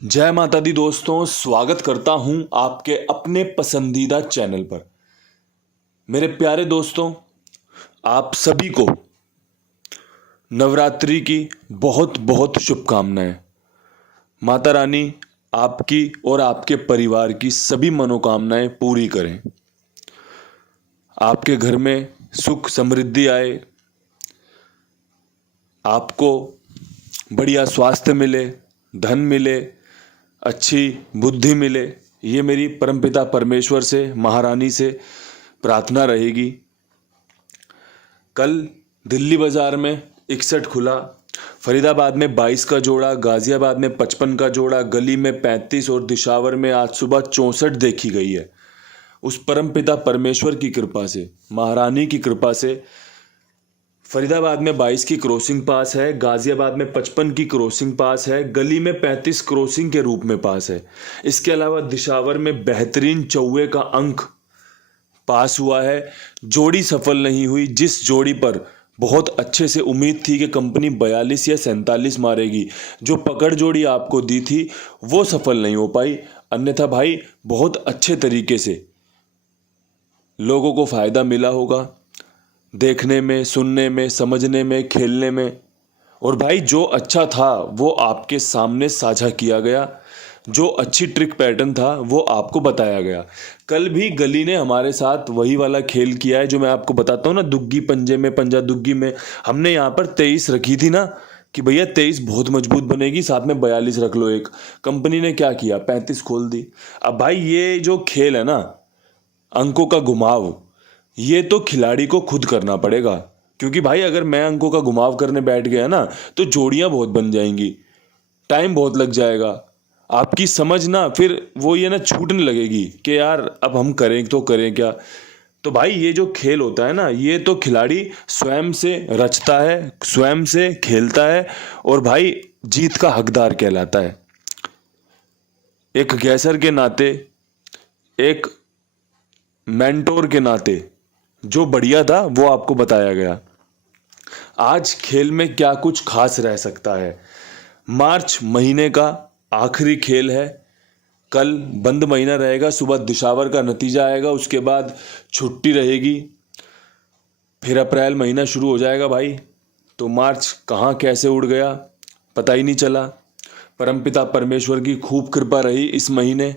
जय माता दी दोस्तों, स्वागत करता हूं आपके अपने पसंदीदा चैनल पर। मेरे प्यारे दोस्तों, आप सभी को नवरात्रि की बहुत बहुत शुभकामनाएं। माता रानी आपकी और आपके परिवार की सभी मनोकामनाएं पूरी करें। आपके घर में सुख समृद्धि आए, आपको बढ़िया स्वास्थ्य मिले, धन मिले, अच्छी बुद्धि मिले। ये मेरी परमपिता परमेश्वर से, महारानी से प्रार्थना रहेगी। कल दिल्ली बाज़ार में 61 खुला, फरीदाबाद में 22 का जोड़ा, गाज़ियाबाद में 55 का जोड़ा, गली में 35 और दिशावर में आज सुबह 64 देखी गई है। उस परमपिता परमेश्वर की कृपा से, महारानी की कृपा से फरीदाबाद में 22 की क्रॉसिंग पास है, गाज़ियाबाद में 55 की क्रॉसिंग पास है, गली में 35 क्रॉसिंग के रूप में पास है। इसके अलावा दिशावर में बेहतरीन चौवे का अंक पास हुआ है। जोड़ी सफल नहीं हुई, जिस जोड़ी पर बहुत अच्छे से उम्मीद थी कि कंपनी 42 या 47 मारेगी, जो पकड़ जोड़ी आपको दी थी वो सफल नहीं हो पाई। अन्यथा भाई बहुत अच्छे तरीके से लोगों को फायदा मिला होगा, देखने में, सुनने में, समझने में, खेलने में। और भाई जो अच्छा था वो आपके सामने साझा किया गया, जो अच्छी ट्रिक पैटर्न था वो आपको बताया गया। कल भी गली ने हमारे साथ वही वाला खेल किया है जो मैं आपको बताता हूँ ना, दुग्गी पंजे में, पंजा दुग्गी में। हमने यहाँ पर 23 रखी थी ना कि भैया 23 बहुत मजबूत बनेगी, साथ में 42 रख लो एक। कंपनी ने क्या किया, 35 खोल दी। अब भाई ये जो खेल है ना, अंकों का घुमाव, ये तो खिलाड़ी को खुद करना पड़ेगा। क्योंकि भाई अगर मैं अंकों का घुमाव करने बैठ गया ना तो जोड़ियां बहुत बन जाएंगी, टाइम बहुत लग जाएगा, आपकी समझ ना फिर वो ये ना छूटने लगेगी कि यार अब हम करें तो करें क्या। तो भाई ये जो खेल होता है ना, ये तो खिलाड़ी स्वयं से रचता है, स्वयं से खेलता है और भाई जीत का हकदार कहलाता है। एक गैसर के नाते, एक मेंटोर के नाते जो बढ़िया था वो आपको बताया गया। आज खेल में क्या कुछ खास रह सकता है। मार्च महीने का आखिरी खेल है, कल बंद महीना रहेगा, सुबह दिशावर का नतीजा आएगा, उसके बाद छुट्टी रहेगी, फिर अप्रैल महीना शुरू हो जाएगा भाई। तो मार्च कहाँ कैसे उड़ गया पता ही नहीं चला। परमपिता परमेश्वर की खूब कृपा रही, इस महीने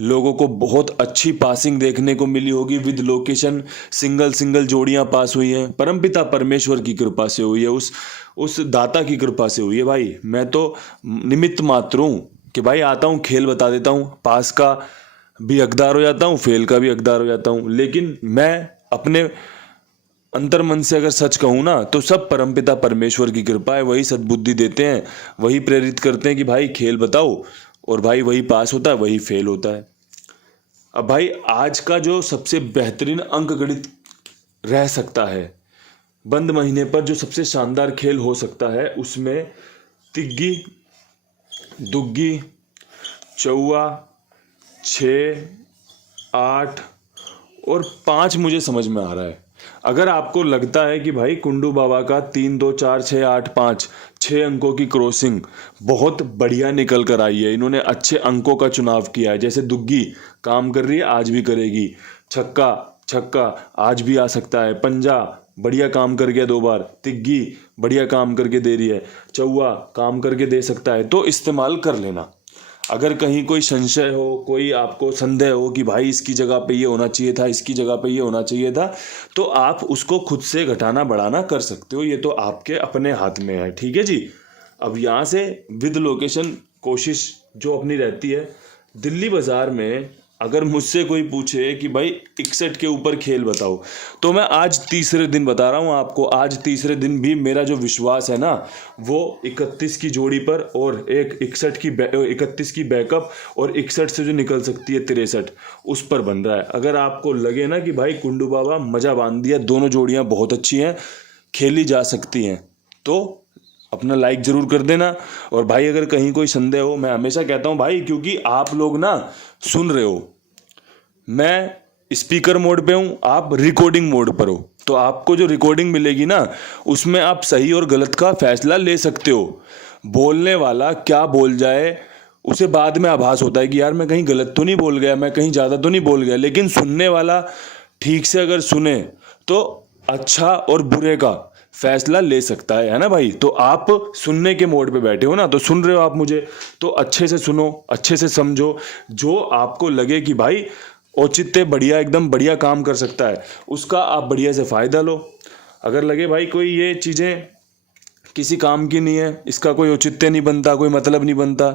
लोगों को बहुत अच्छी पासिंग देखने को मिली होगी। विद लोकेशन सिंगल सिंगल जोड़ियां पास हुई हैं, परमपिता परमेश्वर की कृपा से हुई है, उस दाता की कृपा से हुई है। भाई मैं तो निमित्त मात्र हूँ कि भाई आता हूँ, खेल बता देता हूँ, पास का भी हकदार हो जाता हूँ, फेल का भी हकदार हो जाता हूँ। लेकिन मैं अपने अंतर मन से अगर सच कहूँ ना तो सब परमपिता परमेश्वर की कृपा है। वही सद्बुद्धि देते हैं, वही प्रेरित करते हैं कि भाई खेल बताओ, और भाई वही पास होता है, वही फेल होता है। अब भाई आज का जो सबसे बेहतरीन अंक गणित रह सकता है, बंद महीने पर जो सबसे शानदार खेल हो सकता है, उसमें तिग्गी, दुग्गी, चौवा, 6, 8 और 5 मुझे समझ में आ रहा है। अगर आपको लगता है कि भाई कुंडू बाबा का 3, 2, 4, 6, 8, 5 6 अंकों की क्रॉसिंग बहुत बढ़िया निकल कर आई है, इन्होंने अच्छे अंकों का चुनाव किया है, जैसे दुग्गी काम कर रही है आज भी करेगी, छक्का छक्का आज भी आ सकता है, पंजा बढ़िया काम कर गया 2 बार, तिग्गी बढ़िया काम करके दे रही है, चौवा काम करके दे सकता है, तो इस्तेमाल कर लेना। अगर कहीं कोई संशय हो, कोई आपको संदेह हो कि भाई इसकी जगह पे ये होना चाहिए था, इसकी जगह पे ये होना चाहिए था, तो आप उसको खुद से घटाना बढ़ाना कर सकते हो। ये तो आपके अपने हाथ में है, ठीक है जी। अब यहाँ से विद लोकेशन कोशिश जो अपनी रहती है, दिल्ली बाज़ार में अगर मुझसे कोई पूछे कि भाई 61 के ऊपर खेल बताओ, तो मैं आज तीसरे दिन बता रहा हूँ आपको। आज तीसरे दिन भी मेरा जो विश्वास है ना, वो 31 की जोड़ी पर और एक 31 की बैकअप और 61 से जो निकल सकती है 63, उस पर बन रहा है। अगर आपको लगे ना कि भाई कुंडू बाबा मज़ा बांध दिया, दोनों जोड़ियाँ बहुत अच्छी हैं, खेली जा सकती हैं, तो अपना लाइक ज़रूर कर देना। और भाई अगर कहीं कोई संदेह हो, मैं हमेशा कहता हूँ भाई, क्योंकि आप लोग ना सुन रहे हो, मैं स्पीकर मोड पे हूँ, आप रिकॉर्डिंग मोड पर हो, तो आपको जो रिकॉर्डिंग मिलेगी ना, उसमें आप सही और गलत का फैसला ले सकते हो। बोलने वाला क्या बोल जाए उसे बाद में आभास होता है कि यार मैं कहीं गलत तो नहीं बोल गया, मैं कहीं ज़्यादा तो नहीं बोल गया। लेकिन सुनने वाला ठीक से अगर सुने तो अच्छा और बुरे का फैसला ले सकता है ना भाई। तो आप सुनने के मोड पे बैठे हो ना, तो सुन रहे हो आप मुझे, तो अच्छे से सुनो, अच्छे से समझो। जो आपको लगे कि भाई औचित्य बढ़िया, एकदम बढ़िया काम कर सकता है, उसका आप बढ़िया से फ़ायदा लो। अगर लगे भाई कोई ये चीज़ें किसी काम की नहीं है, इसका कोई औचित्य नहीं बनता, कोई मतलब नहीं बनता,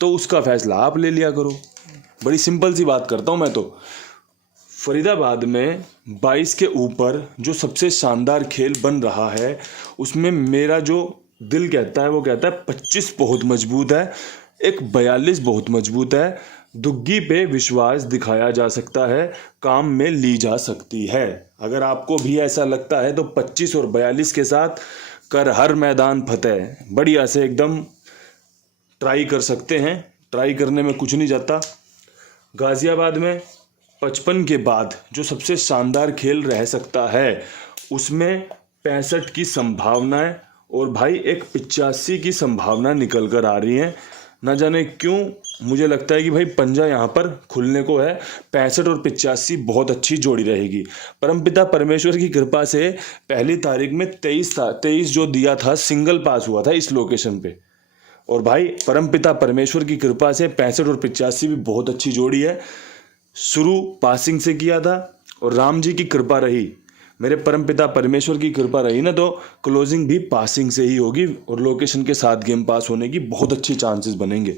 तो उसका फैसला आप ले लिया करो। बड़ी सिंपल सी बात करता हूँ मैं तो। फरीदाबाद में 22 के ऊपर जो सबसे शानदार खेल बन रहा है, उसमें मेरा जो दिल कहता है वो कहता है 25 बहुत मजबूत है, एक 42 बहुत मजबूत है। दुग्गी पे विश्वास दिखाया जा सकता है, काम में ली जा सकती है। अगर आपको भी ऐसा लगता है तो 25 और 42 के साथ कर हर मैदान फतेह, बढ़िया से एकदम ट्राई कर सकते हैं। ट्राई करने में कुछ नहीं जाता। गाजियाबाद में 55 के बाद जो सबसे शानदार खेल रह सकता है, उसमें 65 की संभावना है और भाई एक 85 की संभावना निकल कर आ रही है। ना जाने क्यों मुझे लगता है कि भाई पंजा यहाँ पर खुलने को है। 65 और 85 बहुत अच्छी जोड़ी रहेगी। परमपिता परमेश्वर की कृपा से पहली तारीख में 23 जो दिया था, सिंगल पास हुआ था इस लोकेशन पे। और भाई परमपिता परमेश्वर की कृपा से 65 और 85 भी बहुत अच्छी जोड़ी है। शुरू पासिंग से किया था और राम जी की कृपा रही, मेरे परमपिता परमेश्वर की कृपा रही ना, तो क्लोजिंग भी पासिंग से ही होगी और लोकेशन के साथ गेम पास होने की बहुत अच्छी चांसेस बनेंगे।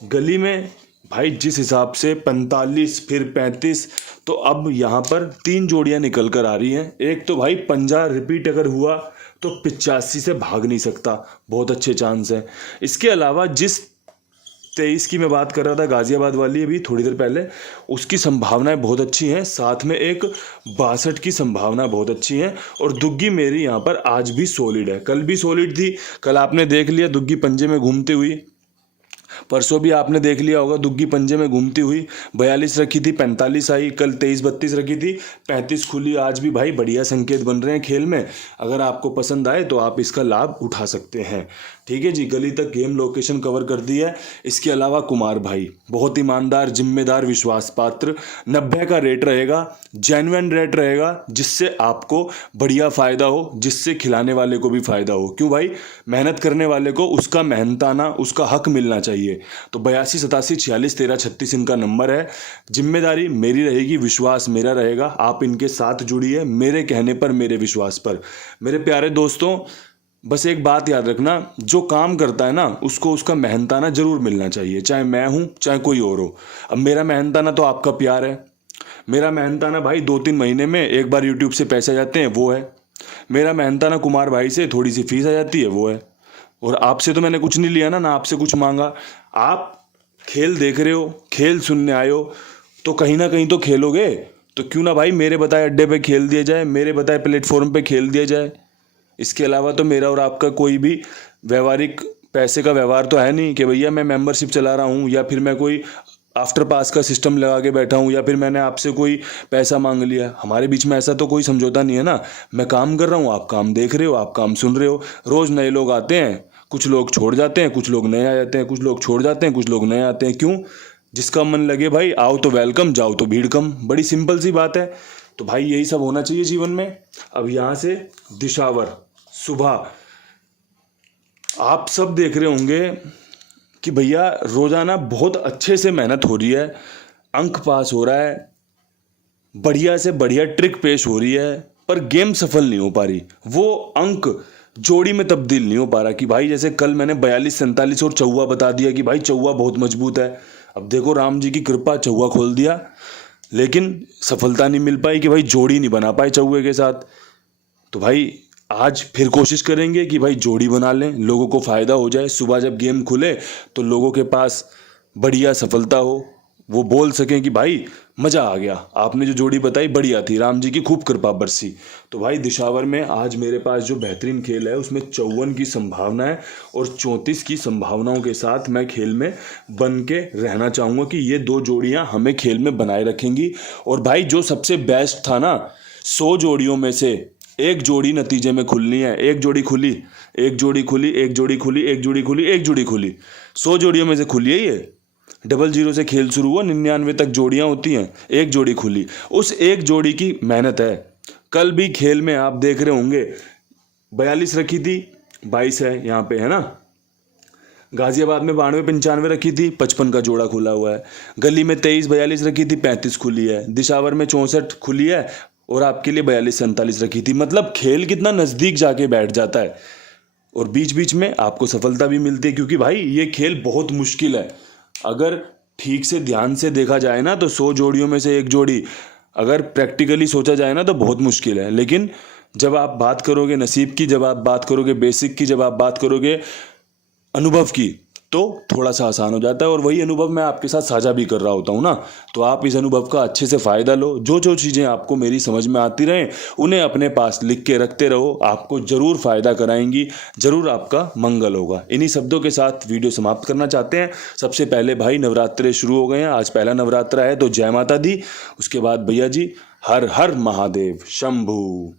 गली में भाई जिस हिसाब से 45 फिर 35, तो अब यहाँ पर 3 जोड़ियाँ निकल कर आ रही हैं। एक तो भाई पंजा रिपीट अगर हुआ तो 85 से भाग नहीं सकता, बहुत अच्छे चांस हैं। इसके अलावा जिस 23 की मैं बात कर रहा था, गाजियाबाद वाली, अभी थोड़ी देर पहले, उसकी संभावनाएं बहुत अच्छी हैं। साथ में एक 62 की संभावना बहुत अच्छी है। और दुग्गी मेरी यहाँ पर आज भी सॉलिड है, कल भी सॉलिड थी। कल आपने देख लिया दुग्गी पंजे में घूमती हुई, परसों भी आपने देख लिया होगा दुग्गी पंजे में घूमती हुई। 42 रखी थी, 45 आई, कल 23-32 रखी थी, 35 खुली। आज भी भाई बढ़िया संकेत बन रहे हैं खेल में। अगर आपको पसंद आए तो आप इसका लाभ उठा सकते हैं। ठीक है जी, गली तक गेम लोकेशन कवर कर दी है। इसके अलावा कुमार भाई बहुत ईमानदार, जिम्मेदार, विश्वास पात्र, 90 का रेट रहेगा, जेन्युइन रेट रहेगा, जिससे आपको बढ़िया फ़ायदा हो, जिससे खिलाने वाले को भी फ़ायदा हो। क्यों भाई, मेहनत करने वाले को उसका मेहनताना, उसका हक मिलना चाहिए। तो 82 87 46 13 36 इनका नंबर है। जिम्मेदारी मेरी रहेगी, विश्वास मेरा रहेगा। आप इनके साथ जुड़िए, मेरे कहने पर, मेरे विश्वास पर। मेरे प्यारे दोस्तों, बस एक बात याद रखना, जो काम करता है ना, उसको उसका मेहनताना जरूर मिलना चाहिए, चाहे मैं हूं चाहे कोई और हो। अब मेरा मेहनताना तो आपका प्यार है। मेरा मेहनताना भाई 2-3 महीने में एक बार यूट्यूब से पैसे आ जाते हैं, वो है। मेरा मेहनताना कुमार भाई से थोड़ी सी फीस आ जाती है, वो है। और आपसे तो मैंने कुछ नहीं लिया ना आपसे कुछ मांगा। आप खेल देख रहे हो, खेल सुनने आए हो, तो कहीं ना कहीं तो खेलोगे। तो क्यों ना भाई मेरे बताए अड्डे पे खेल दिया जाए, मेरे बताए प्लेटफॉर्म पे खेल दिया जाए। इसके अलावा तो मेरा और आपका कोई भी व्यवहारिक पैसे का व्यवहार तो है नहीं कि भैया मैं मेंबरशिप चला रहा हूँ, या फिर मैं कोई आफ्टर पास का सिस्टम लगा के बैठा हूँ, या फिर मैंने आपसे कोई पैसा मांग लिया। हमारे बीच में ऐसा तो कोई समझौता नहीं है ना। मैं काम कर रहा हूँ, आप काम देख रहे हो, आप काम सुन रहे हो। रोज़ नए लोग आते हैं, कुछ लोग छोड़ जाते हैं, कुछ लोग नए आ जाते हैं, कुछ लोग छोड़ जाते हैं, कुछ लोग नए आते हैं। क्यों? जिसका मन लगे भाई, आओ तो वेलकम, जाओ तो भीड़ कम। बड़ी सिंपल सी बात है। तो भाई यही सब होना चाहिए जीवन में। अब यहाँ से दिशावर सुबह आप सब देख रहे होंगे कि भैया रोजाना बहुत अच्छे से मेहनत हो रही है, अंक पास हो रहा है, बढ़िया से बढ़िया ट्रिक पेश हो रही है, पर गेम सफल नहीं हो पा रही। वो अंक जोड़ी में तब्दील नहीं हो पा रहा। कि भाई जैसे कल मैंने 42 47 और चौवा बता दिया कि भाई चौवा बहुत मजबूत है। अब देखो राम जी की कृपा, चौवा खोल दिया, लेकिन सफलता नहीं मिल पाई कि भाई जोड़ी नहीं बना पाए चौवे के साथ। तो भाई आज फिर कोशिश करेंगे कि भाई जोड़ी बना लें, लोगों को फ़ायदा हो जाए। सुबह जब गेम खुले तो लोगों के पास बढ़िया सफलता हो, वो बोल सकें कि भाई मज़ा आ गया, आपने जो जोड़ी बताई बढ़िया थी, राम जी की खूब कृपा बरसी। तो भाई दिशावर में आज मेरे पास जो बेहतरीन खेल है, उसमें 54 की संभावना है और 34 की संभावनाओं के साथ मैं खेल में बन के रहना चाहूँगा कि ये 2 जोड़ियाँ हमें खेल में बनाए रखेंगी। और भाई जो सबसे बेस्ट था ना, 100 जोड़ियों में से एक जोड़ी नतीजे में खुलनी है। एक जोड़ी खुली, एक जोड़ी खुली, एक जोड़ी खुली, एक जोड़ी खुली, एक जोड़ी खुली, 100 जोड़ियों में से खुली है ये। 00 से खेल शुरू हुआ, 99 तक जोड़ियां होती हैं, एक जोड़ी खुली। उस एक जोड़ी की मेहनत है। कल भी खेल में आप देख रहे होंगे 42 रखी थी, 22 है यहाँ पे, है ना। गाजियाबाद में 92-95 रखी थी, 55 का जोड़ा खुला हुआ है। गली में 23-42 रखी थी, 35 खुली है। दिशावर में 64 खुली है और आपके लिए 42-47 रखी थी। मतलब खेल कितना नज़दीक जाके बैठ जाता है और बीच बीच में आपको सफलता भी मिलती है, क्योंकि भाई ये खेल बहुत मुश्किल है। अगर ठीक से ध्यान से देखा जाए ना तो 100 जोड़ियों में से एक जोड़ी अगर प्रैक्टिकली सोचा जाए ना तो बहुत मुश्किल है। लेकिन जब आप बात करोगे नसीब की, जब आप बात करोगे बेसिक की, जब आप बात करोगे अनुभव की, तो थोड़ा सा आसान हो जाता है। और वही अनुभव मैं आपके साथ साझा भी कर रहा होता हूँ ना, तो आप इस अनुभव का अच्छे से फ़ायदा लो। जो जो चीज़ें आपको मेरी समझ में आती रहें उन्हें अपने पास लिख के रखते रहो, आपको ज़रूर फ़ायदा कराएंगी, ज़रूर आपका मंगल होगा। इन्हीं शब्दों के साथ वीडियो समाप्त करना चाहते हैं। सबसे पहले भाई नवरात्रे शुरू हो गए हैं, आज पहला नवरात्रा है, तो जय माता दी। उसके बाद भैया जी हर हर महादेव शंभू।